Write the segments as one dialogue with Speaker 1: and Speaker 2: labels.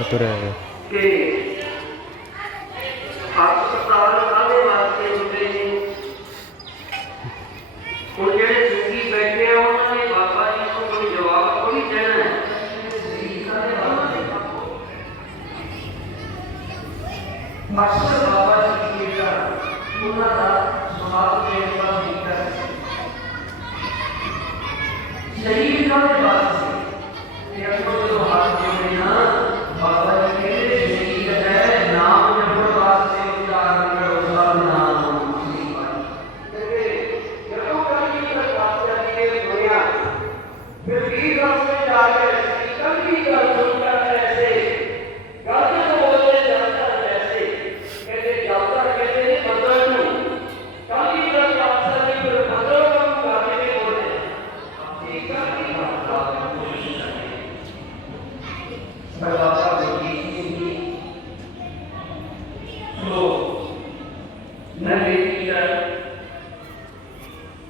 Speaker 1: ਉਹ ਤੁਰਿਆ ਗਿਆ
Speaker 2: ਕਿ ਹਸਪਤਾਲ ਕਾਹਦੇ ਵਾਸਤੇ ਹੁੰਦੇ ਨੇ। ਹੁਣ ਜਿਹੜੇ ਸੁਖੀ ਬੈਠੇ ਆ, ਉਹਨਾਂ ਨੇ ਬਾਬਾ ਜੀ ਨੂੰ ਕੋਈ ਜਵਾਬ ਕੋਈ ਦੇਣਾ ਹੈ। ਮਕਸਦ ਬਾਬਾ ਜੀ ਦੀ ਜਿਹੜਾ ਉਹਨਾਂ ਦਾ ਸਵਾਲ ਦੇਣ ਦਾ ਹੁੰਦਾ ਹੈ। ਸਰੀਰ ਦਾ ਵਾਸਤੇ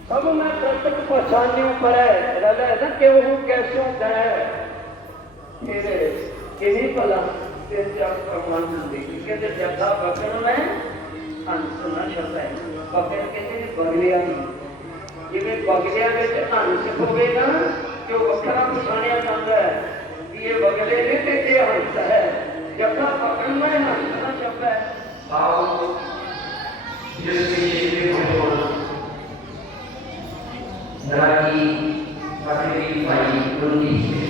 Speaker 2: سب میں پرتک ہے۔
Speaker 3: Dragi, patrii, fai, plândiți,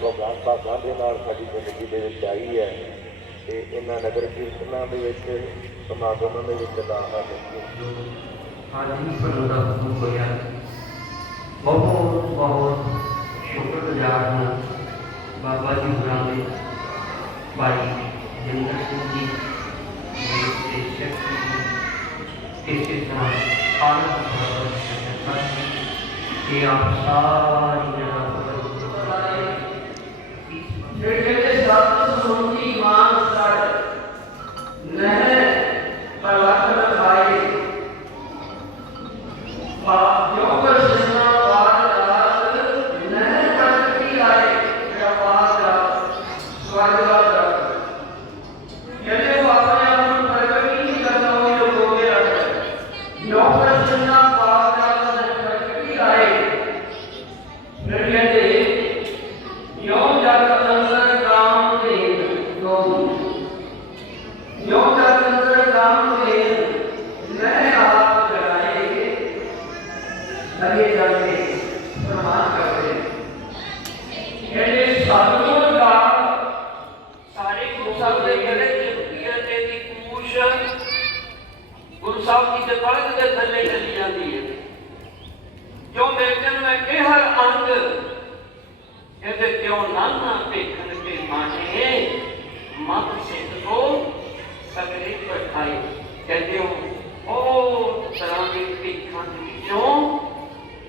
Speaker 3: programme ਭਾਗਾਂ ਦੇ ਨਾਲ ਸਾਡੀ ਜ਼ਿੰਦਗੀ ਦੇ ਵਿੱਚ ਆਈ ਹੈ ਤੇ ਇਹਨਾਂ ਨਗਰ ਕੀਰਤਨਾਂ ਦੇ ਵਿੱਚ, ਸਮਾਗਮਾਂ ਦੇ ਵਿੱਚ ਦਾਖਲ ਦਿੱਤੀ
Speaker 2: ਆਦਮੀ ਪਰ ਦਾ ਹੋਇਆ। ਬਹੁਤ ਬਹੁਤ ਸ਼ੁਕਰਗੁਜ਼ਾਰ ਹਾਂ ਬਾਬਾ ਜੀ ਹੋਰਾਂ ਦੇ ਭਾਈ ਜਿੰਦਰ ਸਿੰਘ ਜੀ, ਮੇਰੇ ਸ਼ੇਖ ਜੀ ਇਸੇ ਤਰ੍ਹਾਂ ਆਨੰਦ ਭਗਤ ਸ਼ਰਮਾ ਕਿ ਆਪ ਸਾਰੀ ਜਿਹੜੇ ایمان ਥੱਲੇ ਚਲੀ ਜਾਂਦੀ ਹੈ ਕਿਉਂ ਦੇਖਣ ਮੈਂ ਕਿ ਹਰ ਅੰਗ ਇਹਦੇ ਕਿਉਂ ਨਾਨਾ ਦੇਖਣ ਤੇ ਮਾਜੇ ਮਤ ਸਿੱਧ ਕੋ ਸਗਰੀ ਪਰਖਾਈ ਕਹਿੰਦੇ ਹੋ ਉਹ ਤਰ੍ਹਾਂ ਦੀ ਪਿੱਖਾਂ ਦੀ ਚੋਂ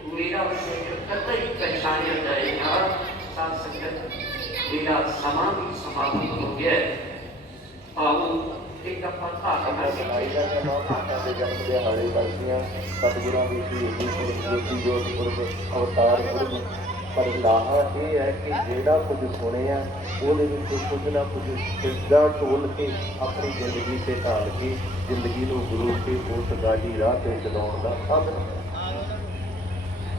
Speaker 2: ਮੇਰਾ ਸੇਕ ਕਤਈ ਪਛਾਣਿਆ
Speaker 3: ਜਾਏਗਾ ਸਾਧ ਸੰਗਤ ਮੇਰਾ ਸਮਾਂ ਵੀ ਸਮਾਪਤ ਹੋ ਗਿਆ ਆਉ ਮਾਤਾ ਦੇ ਜਨਮ ਦਿਹਾੜੇ ਵਰਗੀਆਂ ਸਤਿਗੁਰਾਂ ਦੀ ਸ਼ਹੀਦੀ ਪੁਰਬ ਜੋਤੀ ਜੋਤ ਪੁਰਬ ਅਵਤਾਰ ਪੁਰਬ ਪਰ ਲਾਹਾ ਇਹ ਹੈ ਕਿ ਜਿਹੜਾ ਕੁਝ ਸੁਣਿਆ ਉਹਦੇ ਵਿੱਚ ਕੁਝ ਨਾ ਕੁਝ ਸਿੱਧਾ ਟੋਲ ਕੇ ਆਪਣੀ ਜ਼ਿੰਦਗੀ ਤੇ ਢਾਲ ਕੇ ਜ਼ਿੰਦਗੀ ਨੂੰ ਗੁਰੂ ਕੇ ਉਸ ਗਾਡੀ ਰਾਹ ਤੇ ਚਲਾਉਣ ਦਾ ਸਾਧਨ ਹੈ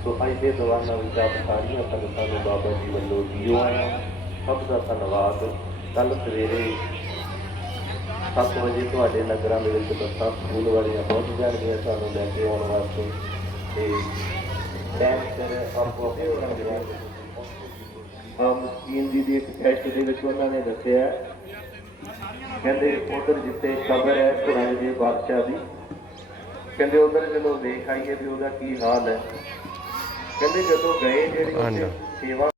Speaker 3: ਸੋ ਅੱਜ ਦੇ ਦੌਰਾਨਾਂ ਵਿੱਚ ਆਪ ਸਾਰੀਆਂ ਸੰਗਤਾਂ ਨੂੰ ਬਾਬਾ ਜੀ ਵੱਲੋਂ ਜੀਓ ਆਇਆ ਸਭ ਦਾ ਧੰਨਵਾਦ ਕੱਲ ਸਵੇਰੇ 7 ਵਜੇ ਤੁਹਾਡੇ ਨਗਰਾਂ ਦੇ ਵਿੱਚ ਬੱਸਾਂ ਸਕੂਲ ਵਾਲੀਆਂ ਪਹੁੰਚ ਜਾਣਗੀਆਂ ਸਾਨੂੰ ਲੈ ਕੇ ਆਉਣ ਵਾਸਤੇ। ਤੇ ਟਾਈਮ ਸਿਰ ਆਪੋ ਆਪਣੇ ਦੀ ਦੇ ਵਿੱਚ ਉਹਨਾਂ ਨੇ ਦੱਸਿਆ। ਕਹਿੰਦੇ ਉਧਰ ਜਿੱਥੇ ਕਬਰ ਹੈ ਪੁਰਾਣੇ ਦੇ ਬਾਦਸ਼ਾਹ ਦੀ ਕਹਿੰਦੇ ਉਧਰ ਜਦੋਂ ਦੇਖ ਆਈਏ ਵੀ ਉਹਦਾ ਕੀ ਹਾਲ ਹੈ। ਕਹਿੰਦੇ ਜਦੋਂ ਗਏ ਜਿਹੜੀ ਸੇਵਾ